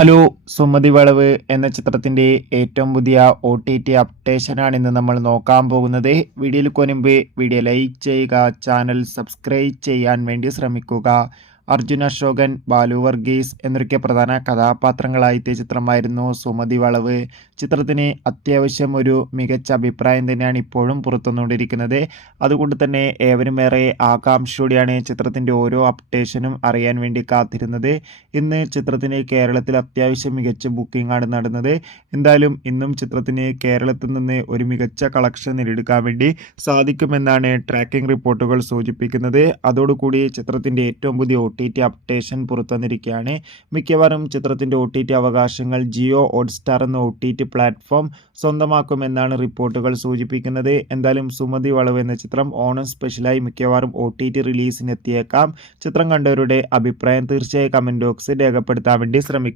Hello, Sumathi വളവ് എന്ന ചിത്രത്തിൻ്റെ ഏറ്റവും പുതിയ OTT അപ്ഡേഷനാണ് ഇന്ന് നമ്മൾ നോക്കാൻ പോകുന്നത്. വീഡിയോയിൽ മുൻപ് വീഡിയോ ലൈക്ക് ചെയ്യുക, ചാനൽ സബ്സ്ക്രൈബ് ചെയ്യാൻ വേണ്ടി ശ്രമിക്കുക. അർജുൻ അശോകൻ, ബാലു വർഗീസ് എന്നൊക്കെ പ്രധാന കഥാപാത്രങ്ങളായെത്തിയ ചിത്രമായിരുന്നു സുമതി വളവ്. ചിത്രത്തിന് അത്യാവശ്യം ഒരു മികച്ച അഭിപ്രായം തന്നെയാണ് ഇപ്പോഴും പുറത്തുവന്നുകൊണ്ടിരിക്കുന്നത്. അതുകൊണ്ട് തന്നെ ഏവരും ഏറെ ആകാംക്ഷയോടെയാണ് ചിത്രത്തിൻ്റെ ഓരോ അപ്ഡേഷനും അറിയാൻ വേണ്ടി കാത്തിരുന്നത്. ഇന്ന് ചിത്രത്തിന് കേരളത്തിൽ അത്യാവശ്യം മികച്ച ബുക്കിംഗ് ആണ് നടന്നത്. എന്തായാലും ഇന്നും ചിത്രത്തിന് കേരളത്തിൽ നിന്ന് ഒരു മികച്ച കളക്ഷൻ നേടിയെടുക്കാൻ വേണ്ടി സാധിക്കുമെന്നാണ് ട്രാക്കിംഗ് റിപ്പോർട്ടുകൾ സൂചിപ്പിക്കുന്നത്. അതോടുകൂടി ചിത്രത്തിൻ്റെ ഏറ്റവും പുതിയ OTT അപ്ഡേഷൻ പുറത്തുവന്നിരിക്കുകയാണ്. മിക്കവാറും ചിത്രത്തിൻ്റെ OTT അവകാശങ്ങൾ ജിയോ ഹോട്ട്സ്റ്റാർ എന്ന OTT പ്ലാറ്റ്ഫോം സ്വന്തമാക്കുമെന്നാണ് റിപ്പോർട്ടുകൾ സൂചിപ്പിക്കുന്നത്. എന്തായാലും സുമതി വളവ് എന്ന ചിത്രം ഓണം സ്പെഷ്യലായി മിക്കവാറും OTT റിലീസിനെത്തിയേക്കാം. ചിത്രം കണ്ടവരുടെ അഭിപ്രായം തീർച്ചയായും കമൻറ്റ് ബോക്സിൽ രേഖപ്പെടുത്താൻ വേണ്ടി ശ്രമിക്കുക.